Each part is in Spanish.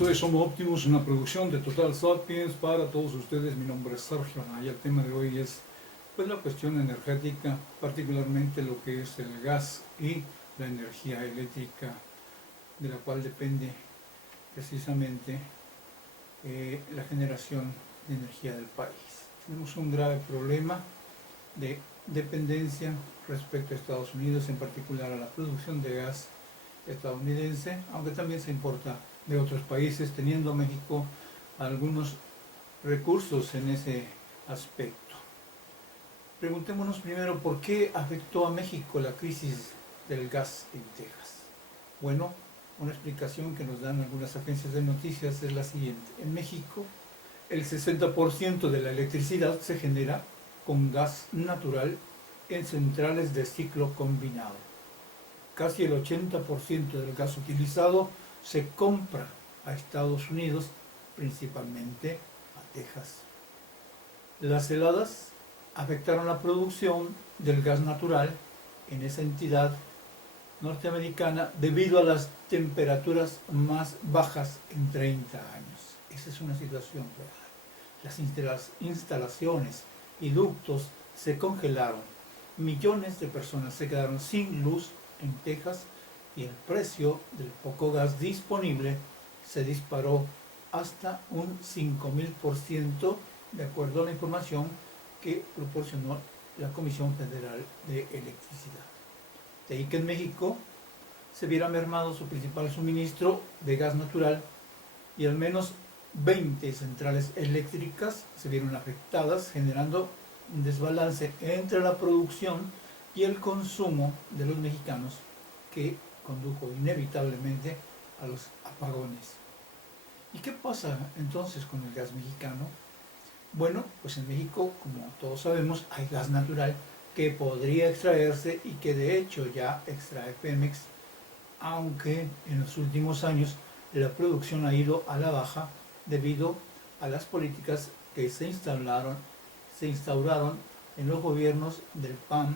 Esto es Homo Optimus, una producción de Total Sapiens para todos ustedes. Mi nombre es Sergio Anaya. El tema de hoy es pues, la cuestión energética, particularmente lo que es el gas y la energía eléctrica, de la cual depende precisamente la generación de energía del país. Tenemos un grave problema de dependencia respecto a Estados Unidos, en particular a la producción de gas estadounidense, aunque también se importa de otros países, teniendo México algunos recursos en ese aspecto. Preguntémonos primero por qué afectó a México la crisis del gas en Texas. Bueno, una explicación que nos dan algunas agencias de noticias es la siguiente. En México, el 60% de la electricidad se genera con gas natural en centrales de ciclo combinado. Casi el 80% del gas utilizado se compra a Estados Unidos, principalmente a Texas. Las heladas afectaron la producción del gas natural en esa entidad norteamericana debido a las temperaturas más bajas en 30 años. Esa es una situación real. Las instalaciones y ductos se congelaron. Millones de personas se quedaron sin luz en Texas y el precio del poco gas disponible se disparó hasta un 5000%, de acuerdo a la información que proporcionó la Comisión Federal de Electricidad. De ahí que en México se viera mermado su principal suministro de gas natural y al menos 20 centrales eléctricas se vieron afectadas, generando un desbalance entre la producción y el consumo de los mexicanos, que condujo inevitablemente a los apagones. ¿Y qué pasa entonces con el gas mexicano? Bueno, pues en México, como todos sabemos, hay gas natural que podría extraerse y que de hecho ya extrae Pemex, aunque en los últimos años la producción ha ido a la baja debido a las políticas que se instauraron en los gobiernos del PAN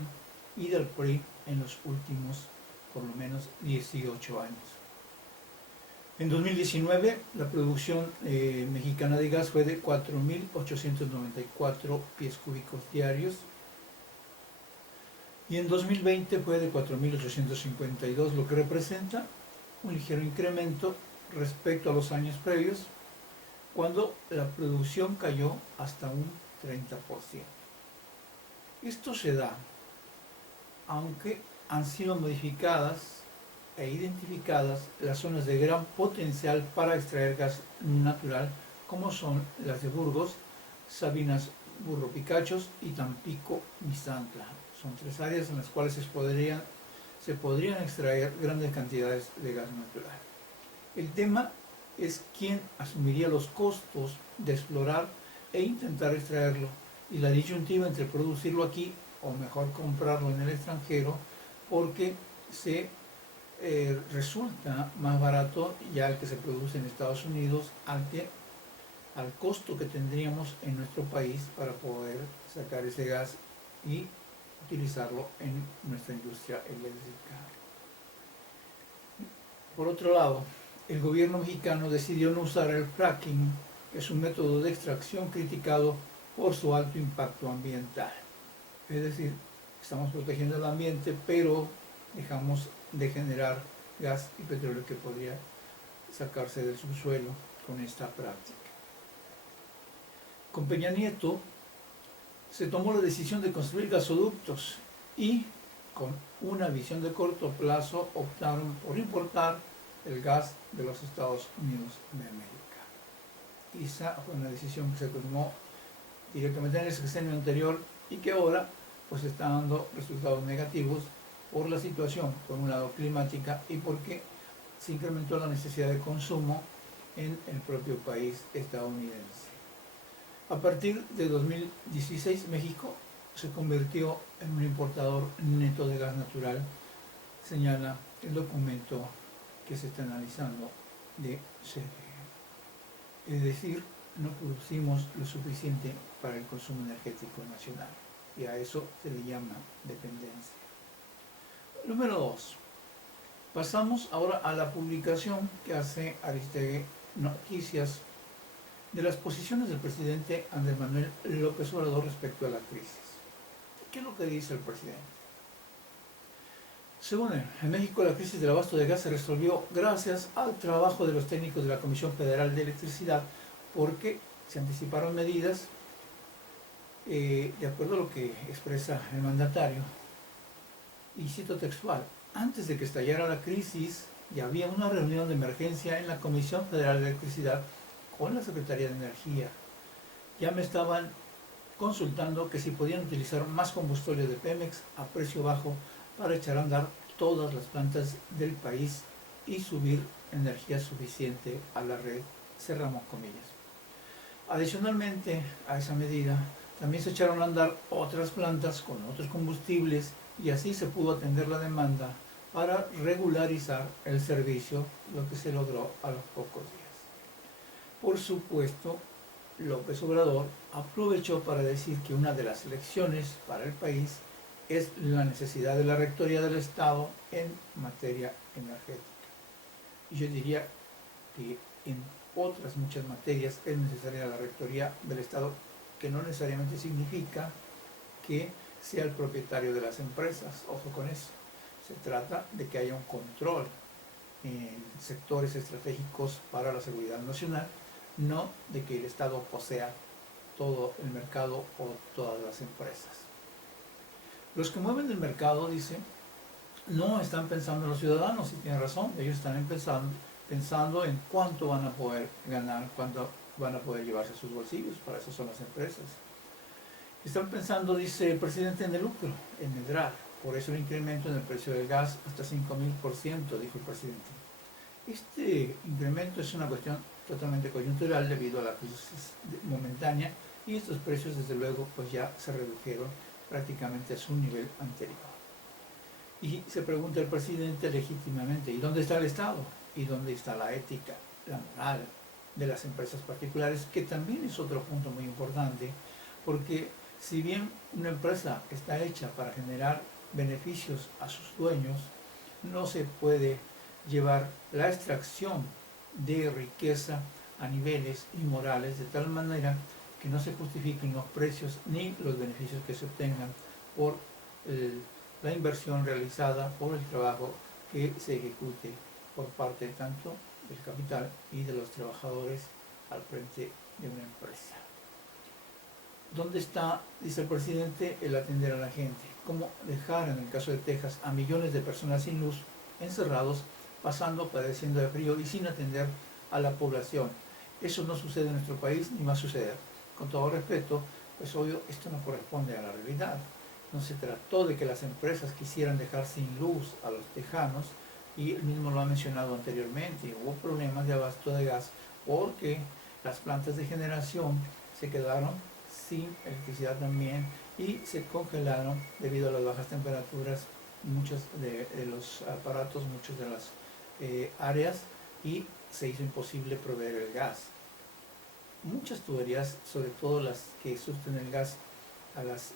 y del PRI en los últimos por lo menos 18 años. En 2019 la producción mexicana de gas fue de 4.894 pies cúbicos diarios y en 2020 fue de 4.852, lo que representa un ligero incremento respecto a los años previos, cuando la producción cayó hasta un 30%. Esto se da aunque han sido modificadas e identificadas las zonas de gran potencial para extraer gas natural, como son las de Burgos, Sabinas, Burro Picachos y Tampico, Misantla. Son 3 áreas en las cuales se podrían extraer grandes cantidades de gas natural. El tema es quién asumiría los costos de explorar e intentar extraerlo, y la disyuntiva entre producirlo aquí o mejor comprarlo en el extranjero, porque se resulta más barato ya el que se produce en Estados Unidos al costo que tendríamos en nuestro país para poder sacar ese gas y utilizarlo en nuestra industria eléctrica. Por otro lado, el gobierno mexicano decidió no usar el fracking, que es un método de extracción criticado por su alto impacto ambiental. Es decir, estamos protegiendo el ambiente, pero dejamos de generar gas y petróleo que podría sacarse del subsuelo con esta práctica. Con Peña Nieto se tomó la decisión de construir gasoductos y con una visión de corto plazo optaron por importar el gas de los Estados Unidos de América. Esa fue una decisión que se tomó directamente en el sexenio anterior y que ahora pues está dando resultados negativos por la situación, por un lado climática, y porque se incrementó la necesidad de consumo en el propio país estadounidense. A partir de 2016, México se convirtió en un importador neto de gas natural, señala el documento que se está analizando de CFE. Es decir, no producimos lo suficiente para el consumo energético nacional, y a eso se le llama dependencia. Número 2. Pasamos ahora a la publicación que hace Aristegui noticias de las posiciones del presidente Andrés Manuel López Obrador respecto a la crisis. ¿Qué es lo que dice el presidente? Según él, en México la crisis del abasto de gas se resolvió gracias al trabajo de los técnicos de la Comisión Federal de Electricidad, porque se anticiparon medidas de acuerdo a lo que expresa el mandatario. Y cito textual: antes de que estallara la crisis, ya había una reunión de emergencia en la Comisión Federal de Electricidad con la Secretaría de Energía. Ya me estaban consultando que si podían utilizar más combustible de Pemex a precio bajo para echar a andar todas las plantas del país y subir energía suficiente a la red, cerramos comillas. Adicionalmente a esa medida, también se echaron a andar otras plantas con otros combustibles y así se pudo atender la demanda para regularizar el servicio, lo que se logró a los pocos días. Por supuesto, López Obrador aprovechó para decir que una de las lecciones para el país es la necesidad de la Rectoría del Estado en materia energética. Y yo diría que en otras muchas materias es necesaria la Rectoría del Estado, que no necesariamente significa que sea el propietario de las empresas. Ojo con eso. Se trata de que haya un control en sectores estratégicos para la seguridad nacional, no de que el Estado posea todo el mercado o todas las empresas. Los que mueven el mercado, dice, no están pensando en los ciudadanos, y tienen razón. Ellos están pensando en cuánto van a poder ganar, cuánto van a poder llevarse a sus bolsillos. Para eso son las empresas. Están pensando, dice el presidente, en el lucro, en medrar. Por eso el incremento en el precio del gas hasta 5,000%, dijo el presidente. Este incremento es una cuestión totalmente coyuntural debido a la crisis momentánea, y estos precios desde luego pues ya se redujeron prácticamente a su nivel anterior. Y se pregunta el presidente legítimamente: ¿y dónde está el Estado? ¿Y dónde está la ética, la moral de las empresas particulares? Que también es otro punto muy importante, porque si bien una empresa está hecha para generar beneficios a sus dueños, no se puede llevar la extracción de riqueza a niveles inmorales, de tal manera que no se justifiquen los precios ni los beneficios que se obtengan por la inversión realizada, por el trabajo que se ejecute por parte tanto del capital y de los trabajadores al frente de una empresa. ¿Dónde está, dice el presidente, el atender a la gente? ¿Cómo dejar, en el caso de Texas, a millones de personas sin luz, encerrados, pasando, padeciendo de frío y sin atender a la población? Eso no sucede en nuestro país ni va a suceder. Con todo respeto, pues obvio, esto no corresponde a la realidad. No se trató de que las empresas quisieran dejar sin luz a los tejanos, y él mismo lo ha mencionado anteriormente. Hubo problemas de abasto de gas porque las plantas de generación se quedaron sin electricidad también y se congelaron debido a las bajas temperaturas muchos de los aparatos, muchas de las áreas, y se hizo imposible proveer el gas. Muchas tuberías, sobre todo las que surten el gas a las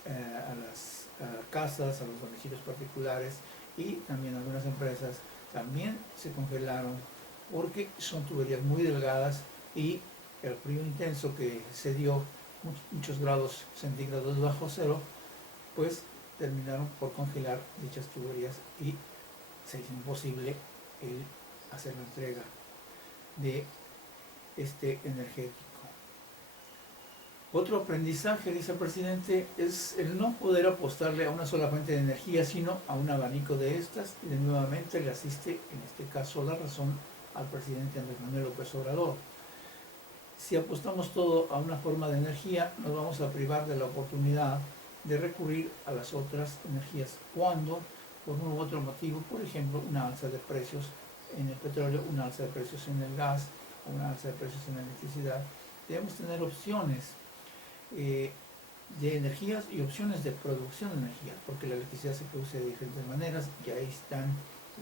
casas, a los domicilios particulares y también algunas empresas, también se congelaron porque son tuberías muy delgadas, y el frío intenso que se dio, muchos grados centígrados bajo cero, pues terminaron por congelar dichas tuberías y se hizo imposible el hacer la entrega de este energético. Otro aprendizaje, dice el presidente, es el no poder apostarle a una sola fuente de energía, sino a un abanico de estas, y de nuevamente le asiste, en este caso, la razón al presidente Andrés Manuel López Obrador. Si apostamos todo a una forma de energía, nos vamos a privar de la oportunidad de recurrir a las otras energías cuando, por uno u otro motivo, por ejemplo, una alza de precios en el petróleo, una alza de precios en el gas, o una alza de precios en la electricidad, debemos tener opciones de energías y opciones de producción de energía, porque la electricidad se produce de diferentes maneras, y ahí están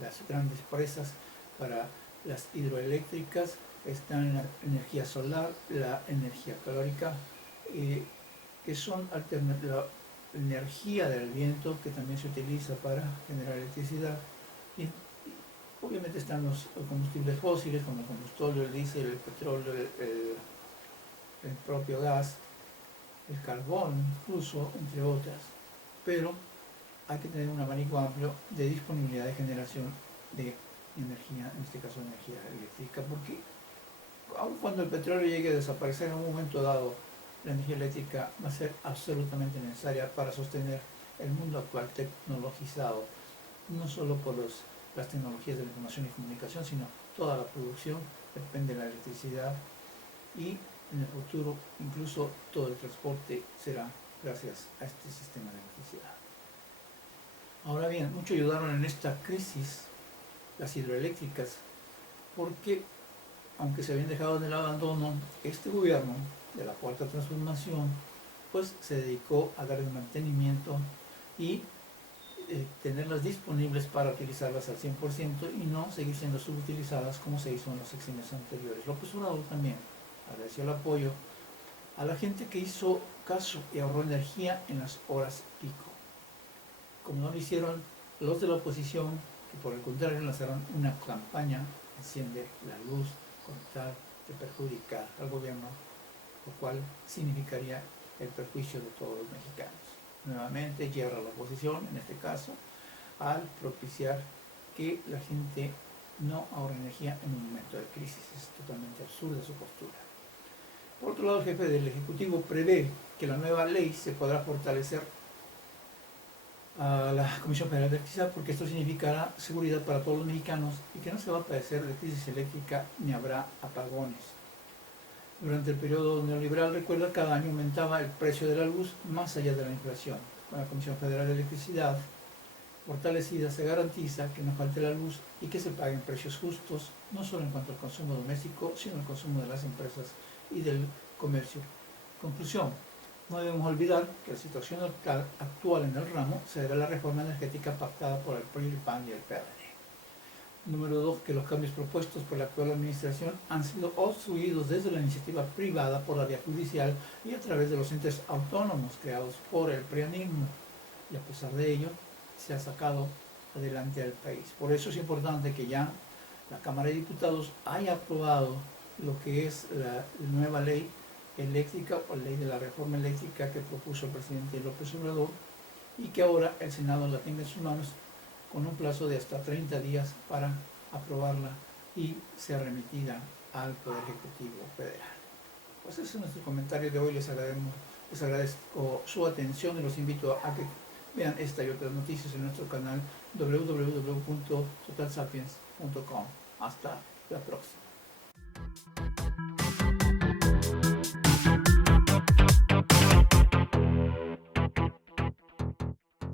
las grandes presas para las hidroeléctricas, están la energía solar, la energía calórica, que son la energía del viento, que también se utiliza para generar electricidad, y Obviamente están los combustibles fósiles como el combustóleo, el diésel, el petróleo, el propio gas, el carbón incluso, entre otras. Pero hay que tener un abanico amplio de disponibilidad de generación de energía, en este caso energía eléctrica, porque aun cuando el petróleo llegue a desaparecer en un momento dado, la energía eléctrica va a ser absolutamente necesaria para sostener el mundo actual tecnologizado, no solo por las tecnologías de la información y comunicación, sino toda la producción depende de la electricidad y en el futuro incluso todo el transporte será gracias a este sistema de electricidad. Ahora bien, mucho ayudaron en esta crisis las hidroeléctricas porque aunque se habían dejado en el abandono, este gobierno de la Cuarta Transformación pues se dedicó a darle mantenimiento y tenerlas disponibles para utilizarlas al 100% y no seguir siendo subutilizadas como se hizo en los sexenios anteriores. López Obrador también agradeció el apoyo a la gente que hizo caso y ahorró energía en las horas pico, como no lo hicieron los de la oposición, que por el contrario lanzaron una campaña enciende la luz con tal de perjudicar al gobierno, lo cual significaría el perjuicio de todos los mexicanos. Nuevamente hierra la oposición, en este caso, al propiciar que la gente no ahorre energía en un momento de crisis. Es totalmente absurda su postura. Por otro lado, el jefe del Ejecutivo prevé que la nueva ley se podrá fortalecer a la Comisión Federal de Electricidad porque esto significará seguridad para todos los mexicanos y que no se va a padecer de crisis eléctrica ni habrá apagones. Durante el periodo neoliberal, recuerda, cada año aumentaba el precio de la luz más allá de la inflación. Con la Comisión Federal de Electricidad fortalecida se garantiza que no falte la luz y que se paguen precios justos, no solo en cuanto al consumo doméstico, sino el consumo de las empresas y del comercio. Conclusión: no debemos olvidar que la situación actual en el ramo se debe a la reforma energética pactada por el PRI, el PAN y el PRD. Número 2, que los cambios propuestos por la actual administración han sido obstruidos desde la iniciativa privada por la vía judicial y a través de los entes autónomos creados por el prianismo, y a pesar de ello se ha sacado adelante al país. Por eso es importante que ya la Cámara de Diputados haya aprobado lo que es la nueva ley eléctrica o ley de la reforma eléctrica que propuso el presidente López Obrador y que ahora el Senado la tenga en sus manos con un plazo de hasta 30 días para aprobarla y sea remitida al Poder Ejecutivo Federal. Pues ese es nuestro comentario de hoy. Les agradezco su atención y los invito a que vean esta y otras noticias en nuestro canal www.totalsapiens.com. Hasta la próxima.